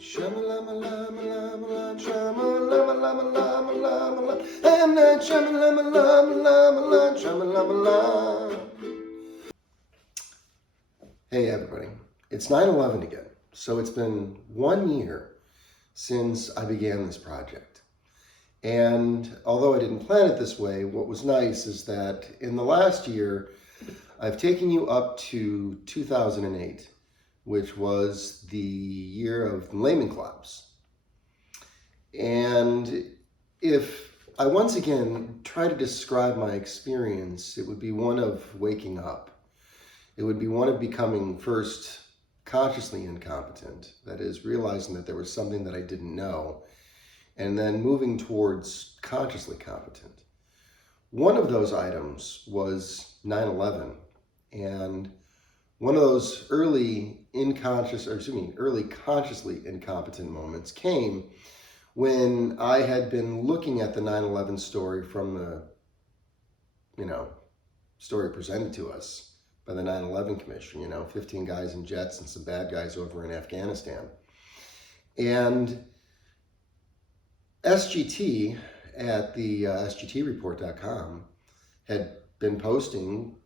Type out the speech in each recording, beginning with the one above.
Shama-lama-lama-lama-lama, shama-lama-lama-lama-lama-lama, and then shama-lama-lama-lama-lama, shama-lama-lama. Hey everybody, it's 9/11 again. So it's been 1 year since I began this project. And although I didn't plan it this way, what was nice is that in the last year, I've taken you up to 2008, which was the year of the Lehman collapse. And if I once again try to describe my experience, it would be one of waking up. It would be one of becoming first consciously incompetent, that is, realizing that there was something that I didn't know, and then moving towards consciously competent. One of those items was 9/11, and one of those early consciously incompetent moments came when I had been looking at the 9/11 story from the, story presented to us by the 9/11 Commission, 15 guys in jets and some bad guys over in Afghanistan. And SGT at the sgtreport.com had been posting,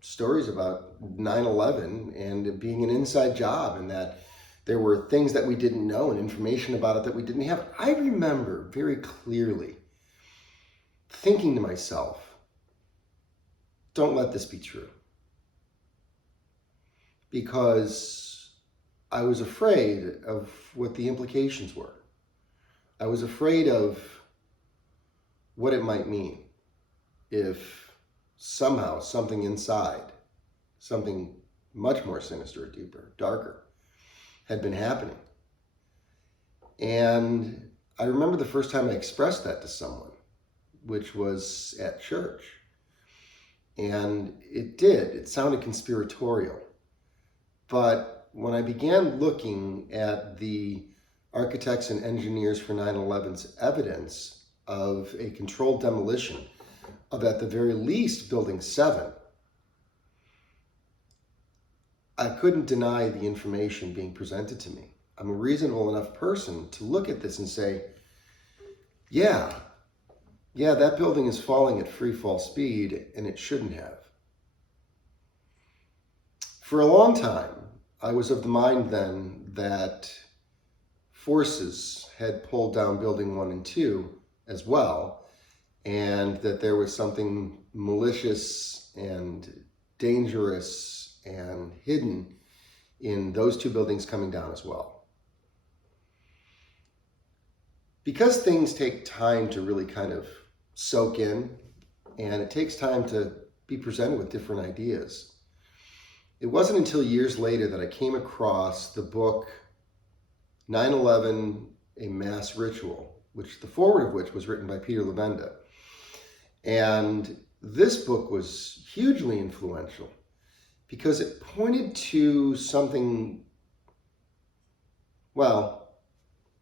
stories about 9/11 and it being an inside job, and that there were things that we didn't know and information about it that we didn't have. I remember very clearly thinking to myself, don't let this be true. Because I was afraid of what the implications were. I was afraid of what it might mean if somehow something inside, something much more sinister, deeper, darker, had been happening. And I remember the first time I expressed that to someone, which was at church. And it sounded conspiratorial. But when I began looking at the architects and engineers for 9/11's evidence of a controlled demolition of, at the very least, Building 7, I couldn't deny the information being presented to me. I'm a reasonable enough person to look at this and say, yeah, that building is falling at free fall speed, and it shouldn't have. For a long time, I was of the mind then that forces had pulled down Building 1 and 2 as well, and that there was something malicious and dangerous and hidden in those two buildings coming down as well. Because things take time to really kind of soak in, and it takes time to be presented with different ideas, it wasn't until years later that I came across the book 9/11, A Mass Ritual, which the foreword of which was written by Peter Levenda. And this book was hugely influential because it pointed to something,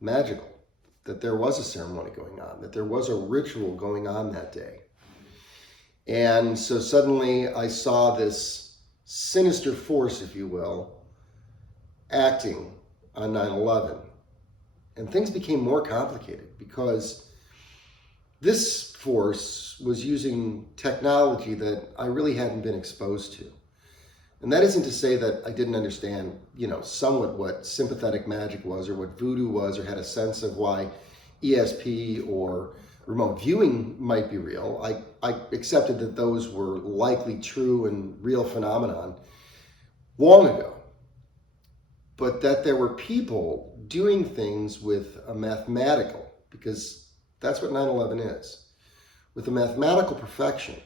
magical, that there was a ceremony going on, that there was a ritual going on that day. And so suddenly I saw this sinister force, if you will, acting on 9/11. And things became more complicated because this force was using technology that I really hadn't been exposed to. And that isn't to say that I didn't understand, somewhat what sympathetic magic was, or what voodoo was, or had a sense of why ESP or remote viewing might be real. I accepted that those were likely true and real phenomenon long ago. But that there were people doing things with a mathematical, because that's what 9/11 is, with a mathematical perfection,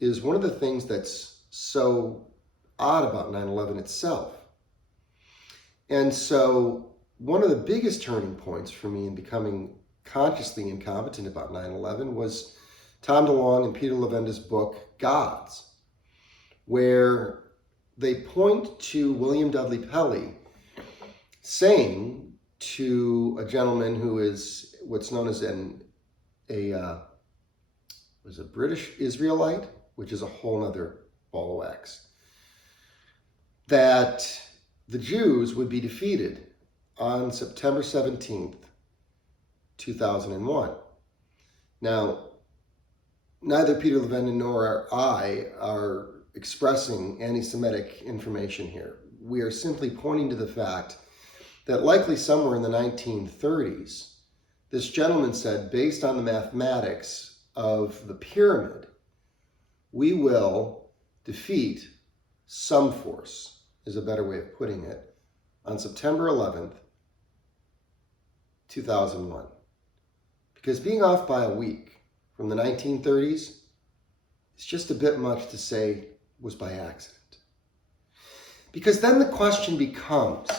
is one of the things that's so odd about 9/11 itself. And so one of the biggest turning points for me in becoming consciously incompetent about 9/11 was Tom DeLonge and Peter Levenda's book, Gods, where they point to William Dudley Pelley saying to a gentleman who is what's known as a British Israelite, which is a whole nother ball of wax, that the Jews would be defeated on September 17th, 2001. Now, neither Peter Levin nor I are expressing anti-Semitic information here. We are simply pointing to the fact that likely somewhere in the 1930s, this gentleman said, based on the mathematics of the pyramid, we will defeat some force, is a better way of putting it, on September 11th, 2001. Because being off by a week from the 1930s is just a bit much to say was by accident. Because then the question becomes,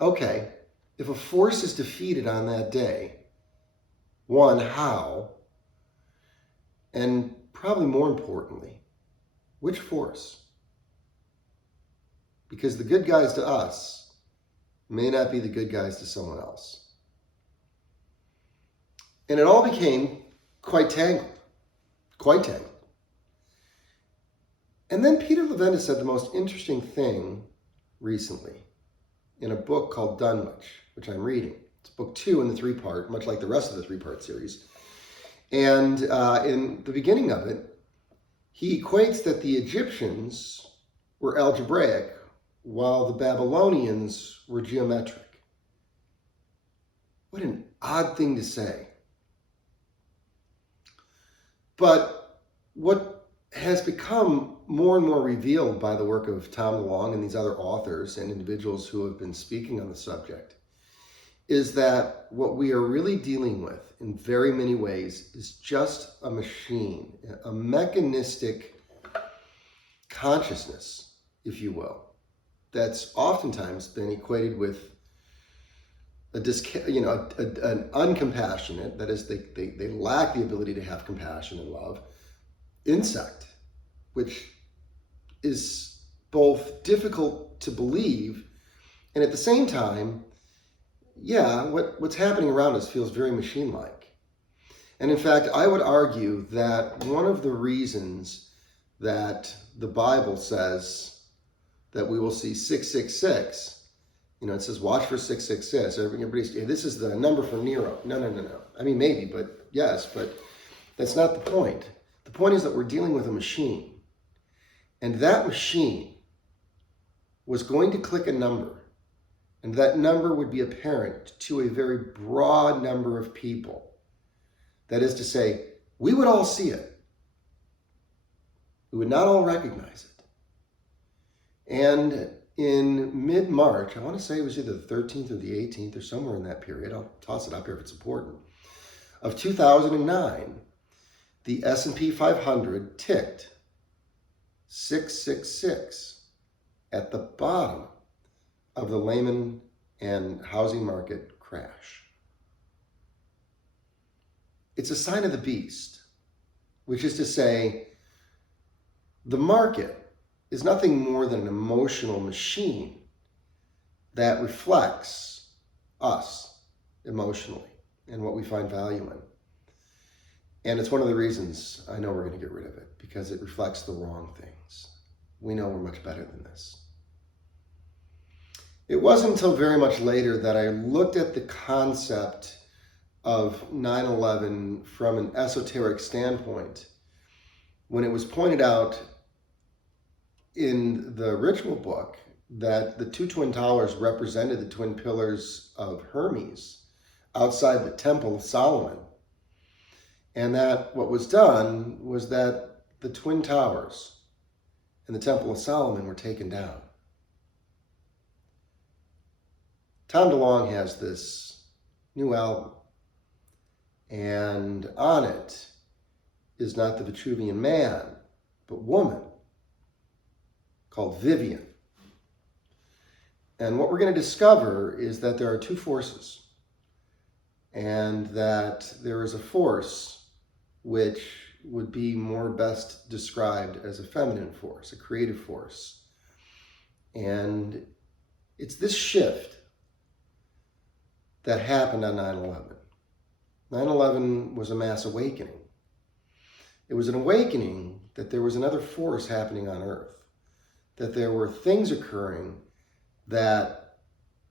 okay, if a force is defeated on that day, one, how? And probably more importantly, which force? Because the good guys to us may not be the good guys to someone else. And it all became quite tangled. And then Peter Levin has said the most interesting thing recently in a book called Dunwich, which I'm reading. It's book 2 in the 3-part, much like the rest of the 3-part series. And in the beginning of it, he equates that the Egyptians were algebraic while the Babylonians were geometric. What an odd thing to say. But what has become more and more revealed by the work of Tom DeLonge and these other authors and individuals who have been speaking on the subject is that what we are really dealing with in very many ways is just a machine, a mechanistic consciousness, if you will, that's oftentimes been equated with an uncompassionate, that is, they lack the ability to have compassion and love, insect, which is both difficult to believe and at the same time, what's happening around us feels very machine-like. And in fact, I would argue that one of the reasons that the Bible says that we will see 666, it says, watch for 666. Everybody's, this is the number for Nero. No. I mean, maybe, but yes, but that's not the point. The point is that we're dealing with a machine. And that machine was going to click a number. And that number would be apparent to a very broad number of people. That is to say, we would all see it. We would not all recognize it. And in mid-March, I want to say it was either the 13th or the 18th or somewhere in that period, I'll toss it up here if it's important, of 2009, the S&P 500 ticked 666 at the bottom of the Lehman and housing market crash. It's a sign of the beast, which is to say, the market is nothing more than an emotional machine that reflects us emotionally and what we find value in. And it's one of the reasons I know we're going to get rid of it, because it reflects the wrong things. We know we're much better than this. It wasn't until very much later that I looked at the concept of 9/11 from an esoteric standpoint, when it was pointed out in the ritual book that the 2 twin towers represented the twin pillars of Hermes outside the Temple of Solomon. And that what was done was that the twin towers and the Temple of Solomon were taken down. Tom DeLonge has this new album, and on it is not the Vitruvian man, but woman, called Vivian. And what we're going to discover is that there are 2 forces, and that there is a force which would be more best described as a feminine force, a creative force. And it's this shift that happened on 9/11. 9/11 was a mass awakening. It was an awakening that there was another force happening on Earth, that there were things occurring that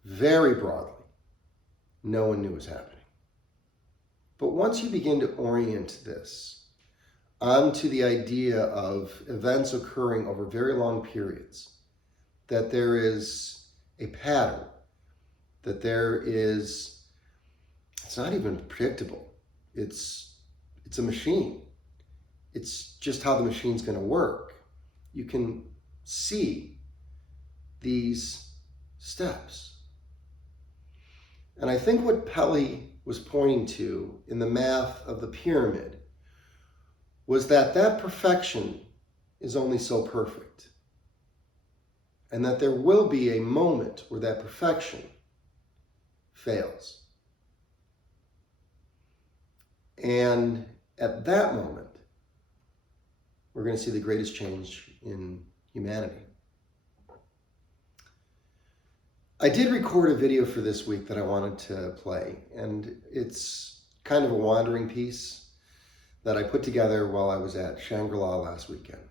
very broadly no one knew was happening. But once you begin to orient this onto the idea of events occurring over very long periods, that there is a pattern, that there is, it's not even predictable. It's a machine. It's just how the machine's going to work. You can see these steps. And I think what Pelly was pointing to in the math of the pyramid was that perfection is only so perfect. And that there will be a moment where that perfection fails. And at that moment, we're going to see the greatest change in humanity. I did record a video for this week that I wanted to play, and it's kind of a wandering piece that I put together while I was at Shangri-La last weekend.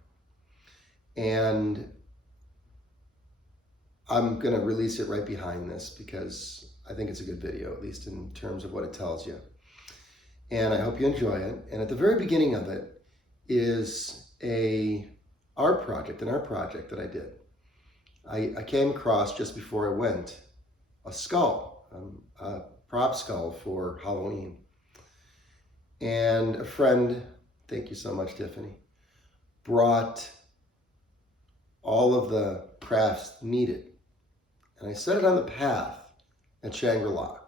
And I'm going to release it right behind this because I think it's a good video, at least in terms of what it tells you. And I hope you enjoy it. And at the very beginning of it is an art project that I did. I came across just before I went a skull, a prop skull for Halloween. And a friend, thank you so much, Tiffany, brought all of the crafts needed. And I set it on the path at Shangri-La.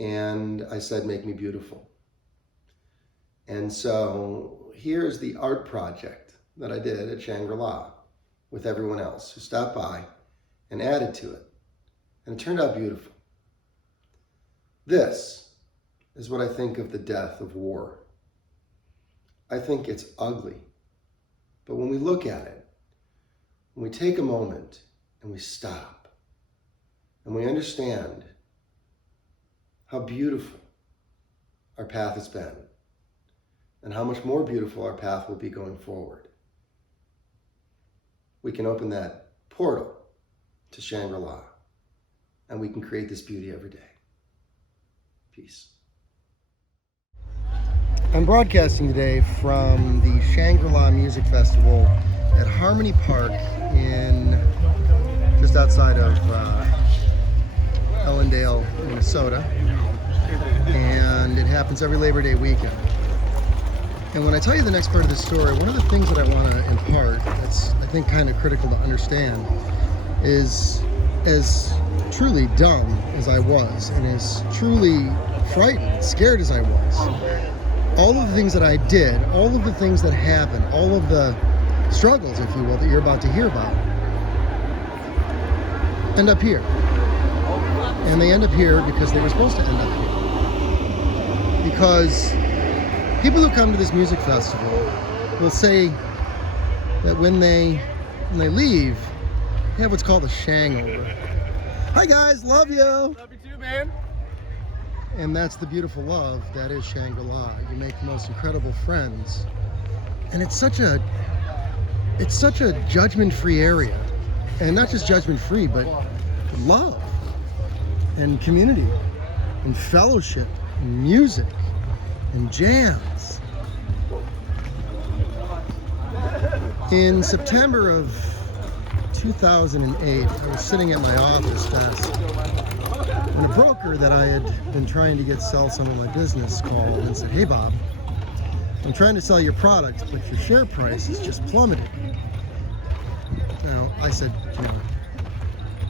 And I said, make me beautiful. And so here's the art project that I did at Shangri-La with everyone else who stopped by and added to it. And it turned out beautiful. This is what I think of the death of war. I think it's ugly. But when we look at it, when we take a moment and we stop and we understand how beautiful our path has been and how much more beautiful our path will be going forward, we can open that portal to Shangri-La and we can create this beauty every day. Peace. I'm broadcasting today from the Shangri-La Music Festival at Harmony Park in just outside of Ellendale, Minnesota, and it happens every Labor Day weekend. And when I tell you the next part of the story, one of the things that I want to impart that's, I think, kind of critical to understand is, as truly dumb as I was, and as truly frightened, scared as I was, all of the things that I did, all of the things that happened, all of the struggles, if you will, that you're about to hear about, end up here. And they end up here because they were supposed to end up here. Because people who come to this music festival will say that when they leave, they have what's called a shangover. Hi guys, love you. Love you too, man. And that's the beautiful love that is Shangri-La. You make the most incredible friends. And it's such a judgment-free area. And not just judgment-free, but love and community and fellowship and music and jams. In September of 2008, I was sitting at my office desk and a broker that I had been trying to get sell some of my business called and said, "Hey Bob, I'm trying to sell your product, but your share price has just plummeted." Now, I said, you know,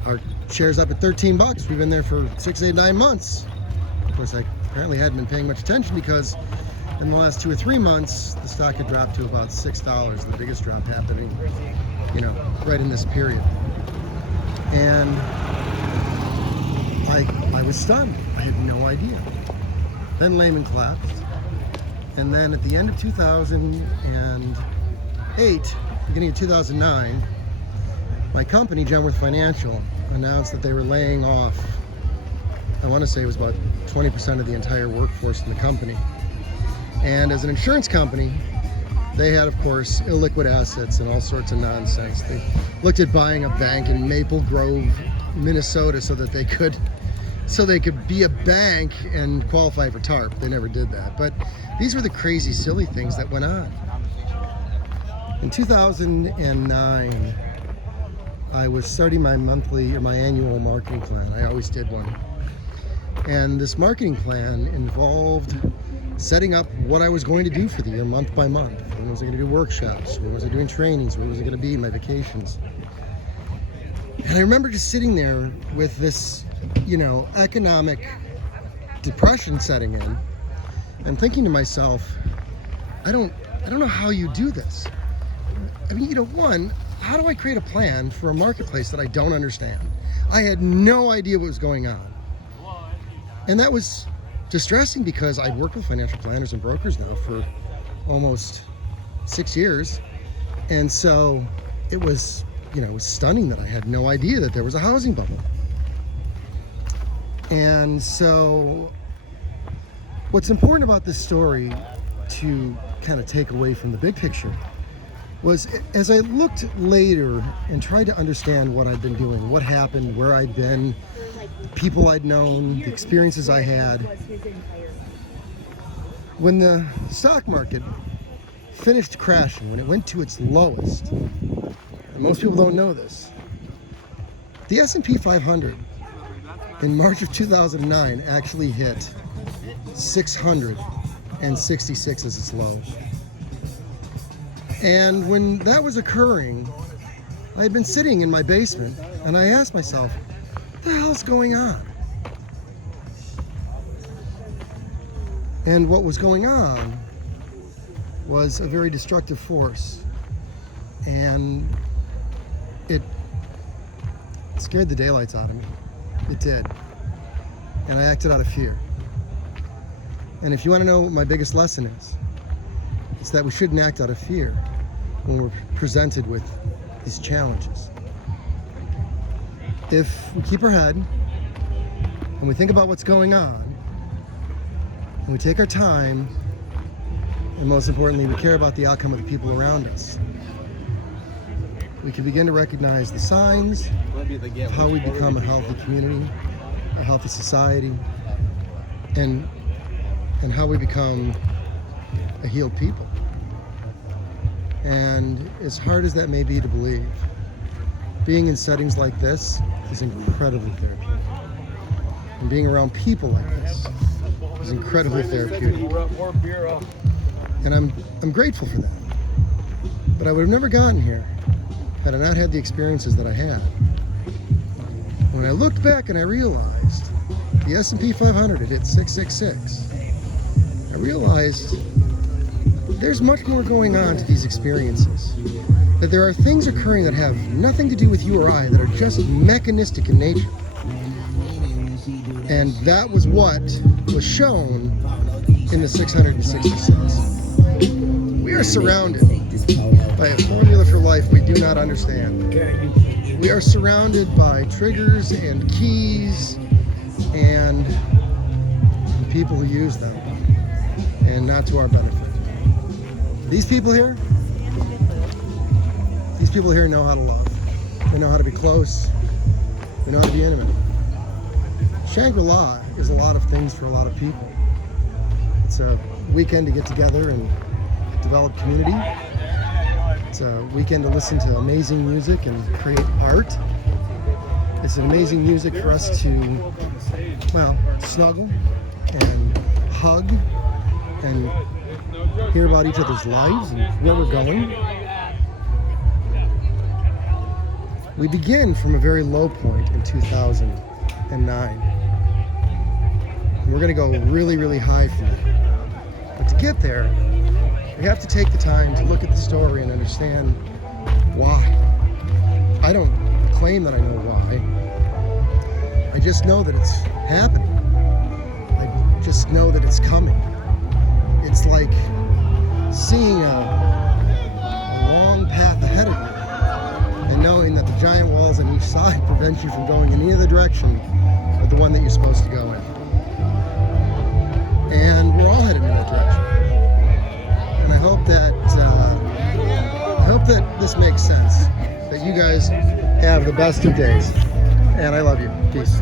our share's up at 13 bucks. We've been there for 6, 8, 9 months. Of course, I apparently hadn't been paying much attention because in the last 2 or 3 months, the stock had dropped to about $6, the biggest drop happening, you know, right in this period. And I was stunned. I had no idea. Then Lehman collapsed. And then at the end of 2008, beginning of 2009, my company, Genworth Financial, announced that they were laying off, I want to say it was about 20% of the entire workforce in the company. And as an insurance company, they had, of course, illiquid assets and all sorts of nonsense. They looked at buying a bank in Maple Grove, Minnesota, so that they could so they could be a bank and qualify for TARP. They never did that. But these were the crazy, silly things that went on. In 2009, I was starting my annual marketing plan. I always did one. And this marketing plan involved setting up what I was going to do for the year, month by month. When was I going to do workshops? When was I doing trainings? Where was I going to be? My vacations. And I remember just sitting there with this, economic depression setting in, and thinking to myself, I don't know how you do this. I mean, one, how do I create a plan for a marketplace that I don't understand? I had no idea what was going on. And that was distressing because I'd worked with financial planners and brokers now for almost 6 years. And so it was, it was stunning that I had no idea that there was a housing bubble. And so what's important about this story to kind of take away from the big picture was, as I looked later and tried to understand what I'd been doing, what happened, where I'd been, people I'd known, the experiences I had. When the stock market finished crashing, when it went to its lowest, and most people don't know this, the S&P 500 in March of 2009 actually hit 666 as its low. And when that was occurring, I had been sitting in my basement and I asked myself, what the hell's going on? And what was going on was a very destructive force. And it scared the daylights out of me. It did. And I acted out of fear. And if you want to know what my biggest lesson is, it's that we shouldn't act out of fear when we're presented with these challenges. If we keep our head and we think about what's going on, and we take our time, and most importantly, we care about the outcome of the people around us, we can begin to recognize the signs of how we become a healthy community, a healthy society, and how we become a healed people. And as hard as that may be to believe, being in settings like this is incredibly therapeutic. And being around people like this is incredibly therapeutic. And I'm grateful for that. But I would have never gotten here had I not had the experiences that I had. When I looked back and I realized the S&P 500 had hit 666, I realized there's much more going on to these experiences. That there are things occurring that have nothing to do with you or I, that are just mechanistic in nature. And that was what was shown in the 666. We are surrounded by a formula for life we do not understand. We are surrounded by triggers and keys and the people who use them, and not to our benefit. These people here know how to love. They know how to be close. They know how to be intimate. Shangri-La is a lot of things for a lot of people. It's a weekend to get together and develop community. It's a weekend to listen to amazing music and create art. It's an amazing music for us to, snuggle and hug and hear about each other's lives and where we're going. We begin from a very low point in 2009. And we're going to go really, really high from there. But to get there, we have to take the time to look at the story and understand why. I don't claim that I know why. I just know that it's happening. I just know that it's coming. It's like seeing a long path ahead of you and knowing that the giant walls on each side prevent you from going in any other direction but the one that you're supposed to go in. And we're all headed in that direction. And I hope that this makes sense, that you guys have the best of days. And I love you. Peace.